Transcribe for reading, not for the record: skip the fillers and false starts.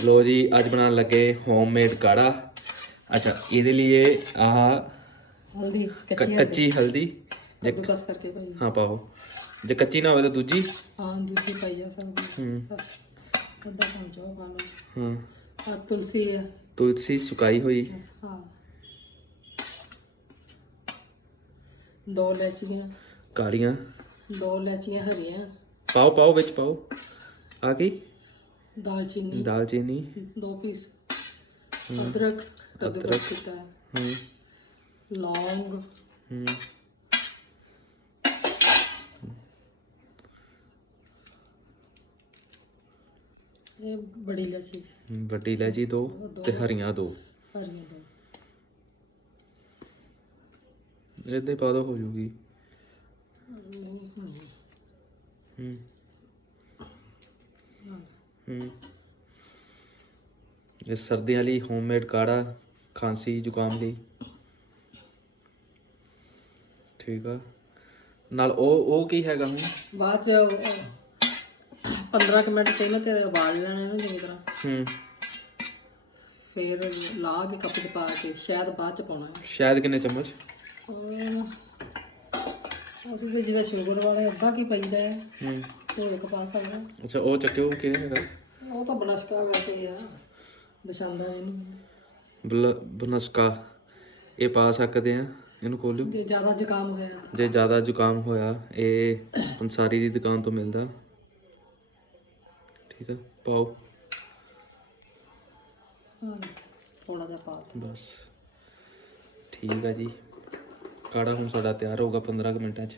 लो जी अज बनाने लगे होममेड काढ़ा। अच्छा ये लिए आह हल्दी कच्ची हल्दी कद्दूकस करके भाई। हाँ पाओ, जे कच्ची ना हो तो दूजी। हाँ दूसरी पाई जा सकती आधा चमचा पा लो। हाँ तुलसी है, तुलसी सुकाई हुई। हाँ 2 इलायचियाँ कालियां 2 इलायचियाँ हरियाँ पाओ पाओ बिच पाओ आ गई। दालचीनी दालचीनी 2 पीस अदरक कद्दूकस किया है लौंग ये बड़ी इलायची बड़ी इलायची 2 ते हरियां 2 हरियाँ 2 इतने पा दो हो जूगी। ये सर्दियों ਲਈ होममेड काढ़ा खांसी जुकाम ਲਈ ठीक है। नाल ओ की हैगा हुण बाद च 15 मिनट पहले ते उबाल लेना है चंगी तरह फिर ला के कप च पा के शहद बाद च पाना है। शहद कितने चम्मच ਅਸੀਂ ਤੇ ਜਿਹਦਾ ਸ਼ੂਗਰ ਵਾਲਾ ਅੱਧਾ ਕੀ ਪੈਂਦਾ ਹੈ ਉਹ ਇੱਕ ਪਾ ਸਕਦਾ। ਅੱਛਾ ਉਹ ਚੱਕਿਓ ਕਿਹਨੇ ਹੈਗਾ ਉਹ ਤਾਂ ਬਨਸਕਾ ਵੈਸੇ ਆ ਦਸ਼ਾਂਦਾ ਇਹਨੂੰ ਬਨਸਕਾ ਇਹ ਪਾ ਸਕਦੇ ਆ। ਇਹਨੂੰ ਖੋਲੋ ਜੇ ਜ਼ਿਆਦਾ ਜ਼ੁਕਾਮ ਹੋਇਆ ਜੇ ਜ਼ਿਆਦਾ ਜ਼ੁਕਾਮ ਹੋਇਆ ਇਹ ਪੰਸਾਰੀ ਦੀ ਦੁਕਾਨ ਤੋਂ ਮਿਲਦਾ ਠੀਕ ਹੈ। ਪਾਓ ਥੋੜਾ ਜਿਹਾ ਪਾ ਬਸ ਠੀਕ ਹੈ ਜੀ। ਕਾੜਾ ਹੁਣ ਸਾਡਾ ਤਿਆਰ ਹੋਊਗਾ 15 ਕੁ ਮਿੰਟਾਂ 'ਚ।